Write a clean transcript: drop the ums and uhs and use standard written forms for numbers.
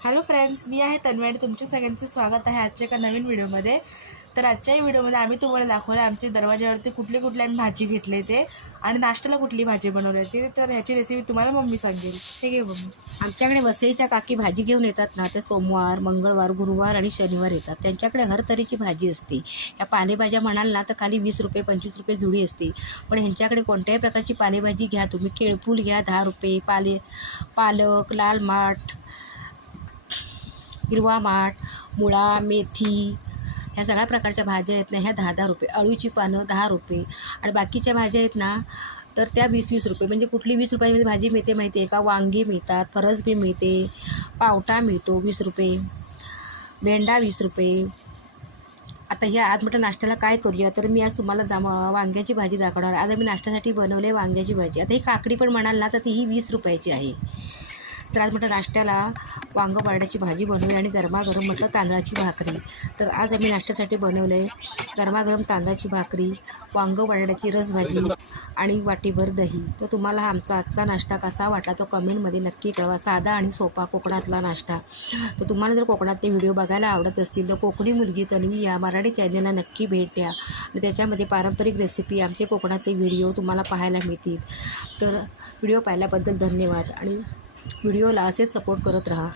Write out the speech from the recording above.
Hello friends, मी आहे तन्वी आणि तुमच्या सगळ्यांचं स्वागत आहे आजच्या एका नवीन व्हिडिओमध्ये। तर आजच्या व्हिडिओमध्ये आम्ही तुम्हाला दाखवलं आमच्या दरवाजावरती कुठली आम्ही भाजी घेतली ते आणि नाश्त्याला कुठली भाजी बनवली ते। तर ह्याची रेसिपी तुम्हाला मम्मी सांगेल। हे घे मम्मी। आमच्याकडे वसईच्या काकी भाजी घेऊन येतात ना, ते सोमवार, मंगळवार, गुरुवार आणि शनिवार येतात। त्यांच्याकडे हर तऱ्हेची भाजी असते। या पालेभाज्या म्हणाल ना तर खाली 20 रुपये 25 रुपये जुडी असते, पण ह्यांच्याकडे कोणत्याही प्रकारची पालेभाजी घ्या तुम्ही। केळफूल घ्या 10 रुपये, पालक, लाल माठ, हिरवा माठ, मुळा, मेथी, ह्या सगळ्या प्रकारच्या भाज्या आहेत ना, ह्या 10-10 रुपये। अळूची पानं 10 रुपये आणि बाकीच्या भाज्या आहेत ना तर त्या 20-20 रुपये। म्हणजे कुठली 20 रुपयामध्ये भाजी मिळते माहिती आहे का? वांगी मिळतात, फरसबी मिळते, पावटा मिळतो 20 रुपये, भेंडा 20 रुपये। आता ह्या आज म्हटलं नाश्त्याला काय करूया, तर मी आज तुम्हाला वांग्याची भाजी दाखवणार। आज आम्ही नाश्त्यासाठी बनवले वांग्याची भाजी। आता ही काकडी पण म्हणाल ना तर ती ही 20 रुपयाची आहे। तर आज म्हटलं नाश्त्याला वांगं बटाट्याची भाजी बनवली आणि गरमागरम म्हटलं तांदळाची भाकरी। तर आज आम्ही नाश्त्यासाठी बनवलं आहे गरमागरम तांदळाची भाकरी, वांगं बटाट्याची रसभाजी आणि वाटीभर दही। तर तुम्हाला आमचा आजचा नाश्ता कसा वाटला तो कमेंटमध्ये नक्की कळवा। साधा आणि सोपा कोकणातला नाश्ता। तर तुम्हाला जर कोकणातले व्हिडिओ बघायला आवडत असतील तर कोकणी मुलगी तन्वी या मराठी चॅनलला नक्की भेट द्या आणि त्याच्यामध्ये पारंपरिक रेसिपी आमचे कोकणातले व्हिडिओ तुम्हाला पाहायला मिळतील। तर व्हिडिओ पाहिल्याबद्दल धन्यवाद आणि व्हिडिओला असेच सपोर्ट करत राहा।